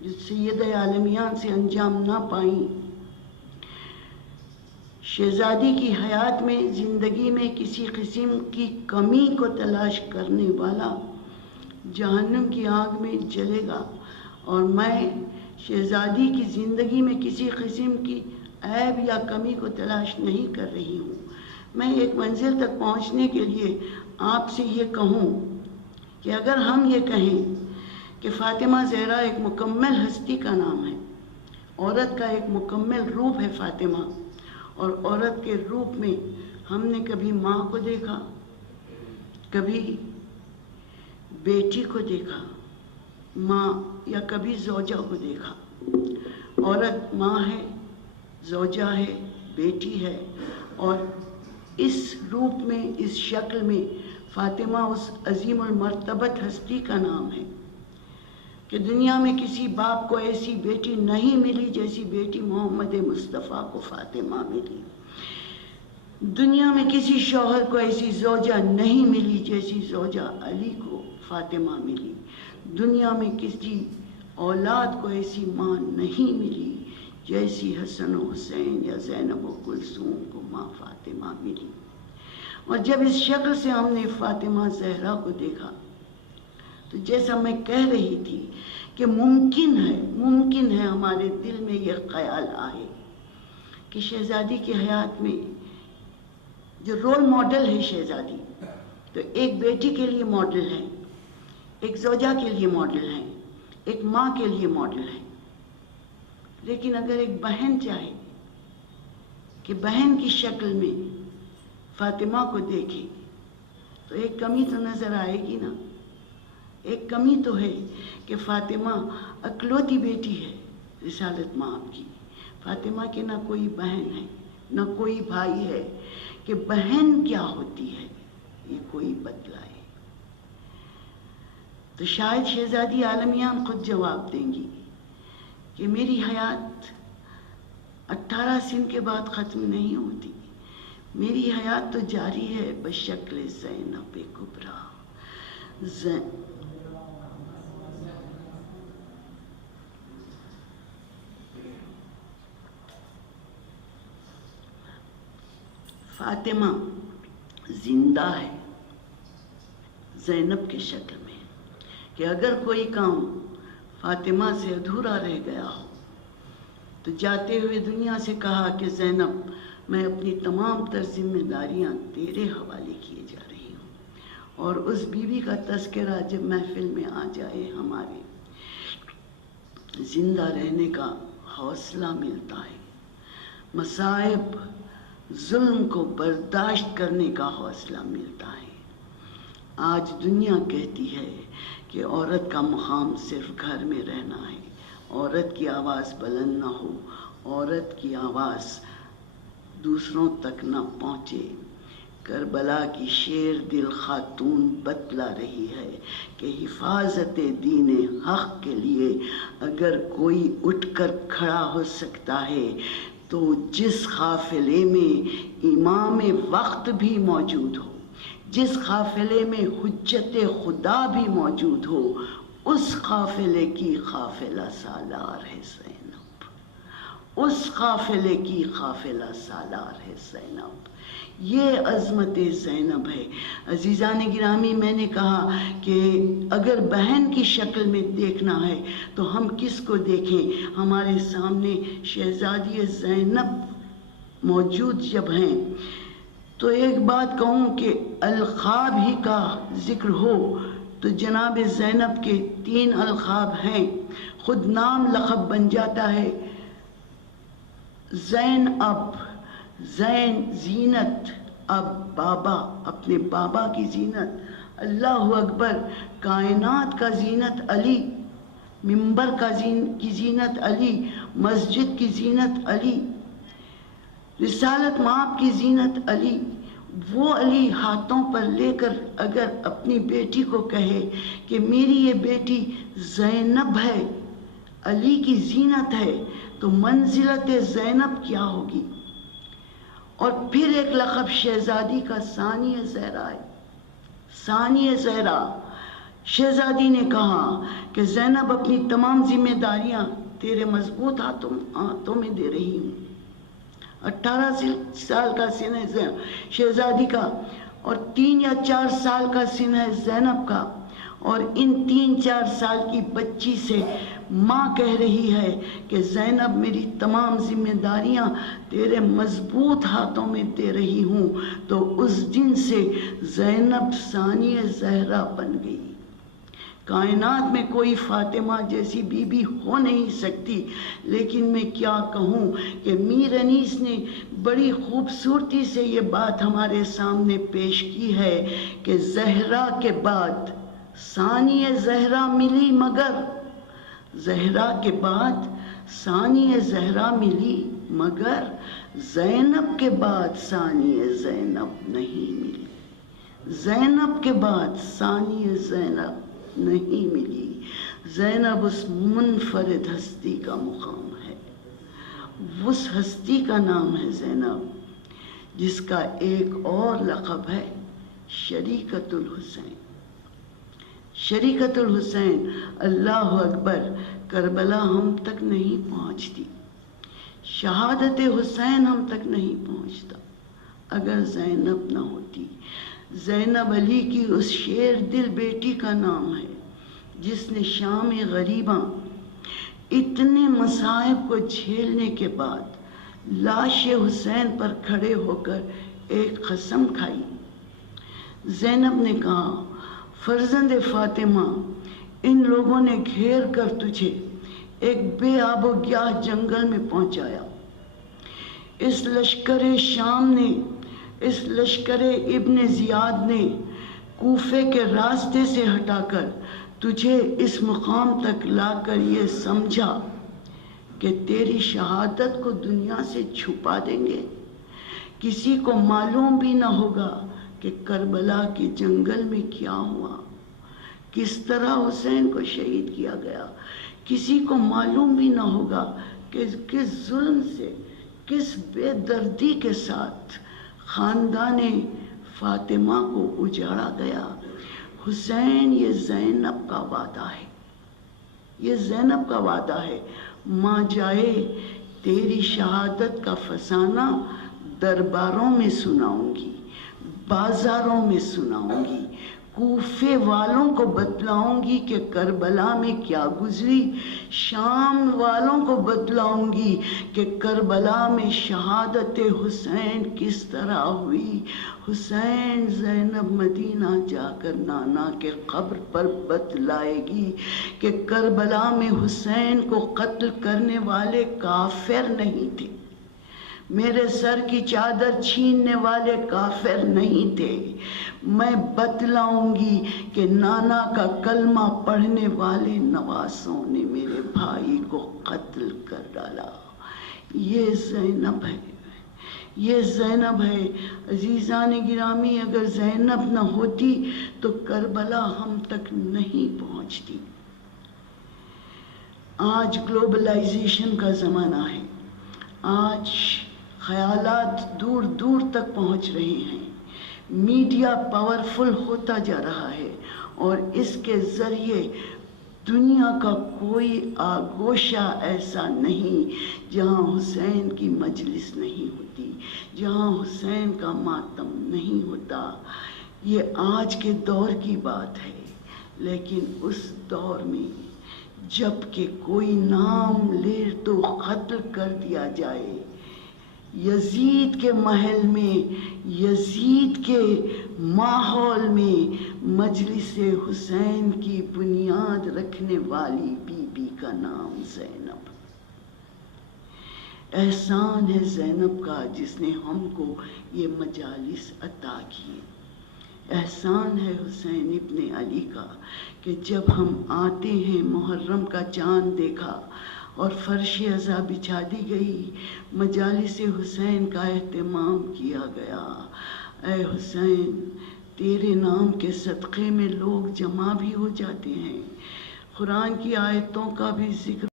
جو سید عالمیان سے انجام نہ پائیں۔ شہزادی کی حیات میں زندگی میں کسی قسم کی کمی کو تلاش کرنے والا جہنم کی آگ میں جلے گا، اور میں شہزادی کی زندگی میں کسی قسم کی عیب یا کمی کو تلاش نہیں کر رہی ہوں۔ میں ایک منزل تک پہنچنے کے لیے آپ سے یہ کہوں کہ اگر ہم یہ کہیں کہ فاطمہ زہرا ایک مکمل ہستی کا نام ہے، عورت کا ایک مکمل روپ ہے فاطمہ، اور عورت کے روپ میں ہم نے کبھی ماں کو دیکھا، کبھی بیٹی کو دیکھا ماں، یا کبھی زوجہ کو دیکھا۔ عورت ماں ہے، زوجہ ہے، بیٹی ہے، اور اس روپ میں، اس شکل میں فاطمہ اس عظیم المرتبت ہستی کا نام ہے کہ دنیا میں کسی باپ کو ایسی بیٹی نہیں ملی جیسی بیٹی محمد مصطفیٰ کو فاطمہ ملی۔ دنیا میں کسی شوہر کو ایسی زوجہ نہیں ملی جیسی زوجہ علی کو فاطمہ ملی۔ دنیا میں کسی اولاد کو ایسی ماں نہیں ملی جیسی حسن و حسین یا زینب و کلثوم کو ماں فاطمہ ملی۔ اور جب اس شکل سے ہم نے فاطمہ زہرا کو دیکھا تو جیسا میں کہہ رہی تھی کہ ممکن ہے ہمارے دل میں یہ خیال آئے کہ شہزادی کی حیات میں جو رول ماڈل ہے شہزادی، تو ایک بیٹی کے لیے ماڈل ہے، ایک زوجہ کے لیے ماڈل ہے، ایک ماں کے لیے ماڈل ہے۔ لیکن اگر ایک بہن چاہے کہ بہن کی شکل میں فاطمہ کو دیکھے تو ایک کمی تو نظر آئے گی نا۔ ایک کمی تو ہے کہ فاطمہ اکلوتی بیٹی ہے رسالت مآب کی۔ فاطمہ کے نہ کوئی بہن ہے، نہ کوئی بھائی ہے کہ بہن کیا ہوتی ہے یہ کوئی بتلائے۔ تو شاید شہزادی عالمیان خود جواب دیں گی کہ میری حیات 18 سن کے بعد ختم نہیں ہوتی، میری حیات تو جاری ہے بشکل زینب کبریٰ۔ فاطمہ زندہ ہے زینب کی شکل میں، کہ اگر کوئی کام فاطمہ سے ادھورا رہ گیا ہو تو جاتے ہوئے دنیا سے کہا کہ زینب میں اپنی تمام تر ذمہ داریاں تیرے حوالے کیے جا رہی ہوں، اور اس بیوی کا تذکرہ جب محفل میں آ جائے ہمارے زندہ رہنے کا حوصلہ ملتا ہے، مصائب ظلم کو برداشت کرنے کا حوصلہ ملتا ہے۔ آج دنیا کہتی ہے کہ عورت کا مقام صرف گھر میں رہنا ہے، عورت کی آواز بلند نہ ہو، عورت کی آواز دوسروں تک نہ پہنچے۔ کربلا کی شیر دل خاتون بتلا رہی ہے کہ حفاظت دین حق کے لیے اگر کوئی اٹھ کر کھڑا ہو سکتا ہے تو جس قافلے میں امام وقت بھی موجود ہو، جس قافلے میں حجت خدا بھی موجود ہو، اس قافلے کی قافلہ سالار ہے زینب، اس قافلے کی قافلہ سالار ہے زینب۔ یہ عظمت زینب ہے۔ عزیزان گرامی، میں نے کہا کہ اگر بہن کی شکل میں دیکھنا ہے تو ہم کس کو دیکھیں؟ ہمارے سامنے شہزادی زینب موجود جب ہیں تو ایک بات کہوں کہ القاب ہی کا ذکر ہو تو جناب زینب کے 3 القاب ہیں، خود نام لقب بن جاتا ہے۔ زین اب، زین زینت، اب بابا، اپنے بابا کی زینت، اللہ اکبر، کائنات کا زینت علی، منبر کی زینت علی، مسجد کی زینت علی، رسالت مآب کی زینت علی۔ وہ علی ہاتھوں پر لے کر اگر اپنی بیٹی کو کہے کہ میری یہ بیٹی زینب ہے، علی کی زینت ہے، تو منزلت زینب کیا ہوگی؟ اور پھر ایک لقب شہزادی کا ثانیہ زہرا ہے، ثانیہ زہرا، شہزادی نے کہا کہ زینب اپنی تمام ذمہ داریاں تیرے مضبوط ہاتھوں میں دے رہی ہوں۔ 18 سال کا سن ہے شہزادی کا اور 3 یا 4 سال کا سن ہے زینب کا، اور ان 3-4 سال کی بچی سے ماں کہہ رہی ہے کہ زینب میری تمام ذمہ داریاں تیرے مضبوط ہاتھوں میں دے رہی ہوں، تو اس دن سے زینب ثانیہ زہرا بن گئی۔ کائنات میں کوئی فاطمہ جیسی بی بی ہو نہیں سکتی، لیکن میں کیا کہوں کہ میر انیس نے بڑی خوبصورتی سے یہ بات ہمارے سامنے پیش کی ہے کہ زہرا کے بعد ثانیہ زہرا ملی، مگر زہرا کے بعد ثانیہ زہرا ملی، مگر زینب کے بعد ثانیہ زینب نہیں ملی۔ زینب کے بعد ثانیہ زینب نہیں ملی۔ زینب اس منفرد ہستی کا مقام ہے، اس ہستی کا نام ہے زینب، جس کا ایک اور لقب ہے شریکت الحسین۔ شریکت الحسین، اللہ اکبر، کربلا ہم تک نہیں پہنچتی، شہادت حسین ہم تک نہیں پہنچتا اگر زینب نہ ہوتی۔ زینب علی کی اس شیر دل بیٹی کا نام ہے جس نے شام غریباں اتنے مصائب کو جھیلنے کے بعد لاش حسین پر کھڑے ہو کر ایک قسم کھائی۔ زینب نے کہا، فرزند فاطمہ، ان لوگوں نے گھیر کر تجھے ایک بے آب و گیاہ جنگل میں پہنچایا۔ اس لشکر شام نے، اس لشکر ابن زیاد نے کوفے کے راستے سے ہٹا کر تجھے اس مقام تک لا کر یہ سمجھا کہ تیری شہادت کو دنیا سے چھپا دیں گے، کسی کو معلوم بھی نہ ہوگا کہ کربلا کے جنگل میں کیا ہوا، کس طرح حسین کو شہید کیا گیا، کسی کو معلوم بھی نہ ہوگا کہ کس ظلم سے، کس بے دردی کے ساتھ خاندان فاطمہ کو اجاڑا گیا۔ حسین، یہ زینب کا وعدہ ہے، یہ زینب کا وعدہ ہے۔ ماں جائے تیری شہادت کا فسانہ درباروں میں سناؤں گی، بازاروں میں سناؤں گی، کوفے والوں کو بتلاؤں گی کہ کربلا میں کیا گزری، شام والوں کو بتلاؤں گی کہ کربلا میں شہادت حسین کس طرح ہوئی۔ حسین، زینب مدینہ جا کر نانا کے قبر پر بتلائے گی کہ کربلا میں حسین کو قتل کرنے والے کافر نہیں تھے، میرے سر کی چادر چھیننے والے کافر نہیں تھے۔ میں بتلاؤں گی کہ نانا کا کلمہ پڑھنے والے نواسوں نے میرے بھائی کو قتل کر ڈالا۔ یہ زینب ہے، یہ زینب ہے۔ عزیزان گرامی، اگر زینب نہ ہوتی تو کربلا ہم تک نہیں پہنچتی۔ آج گلوبلائزیشن کا زمانہ ہے، آج خیالات دور دور تک پہنچ رہے ہیں، میڈیا پاورفل ہوتا جا رہا ہے، اور اس کے ذریعے دنیا کا کوئی آگوشہ ایسا نہیں جہاں حسین کی مجلس نہیں ہوتی، جہاں حسین کا ماتم نہیں ہوتا۔ یہ آج کے دور کی بات ہے، لیکن اس دور میں جب کہ کوئی نام لے تو قتل کر دیا جائے، یزید کے محل میں، یزید کے ماحول میں مجلس حسین کی بنیاد رکھنے والی بی بی کا نام زینب۔ احسان ہے زینب کا جس نے ہم کو یہ مجالس عطا کیے۔ احسان ہے حسین ابن علی کا کہ جب ہم آتے ہیں محرم کا چاند دیکھا اور فرش عزا بچھا دی گئی، مجالس حسین کا اہتمام کیا گیا۔ اے حسین، تیرے نام کے صدقے میں لوگ جمع بھی ہو جاتے ہیں، قرآن کی آیتوں کا بھی ذکر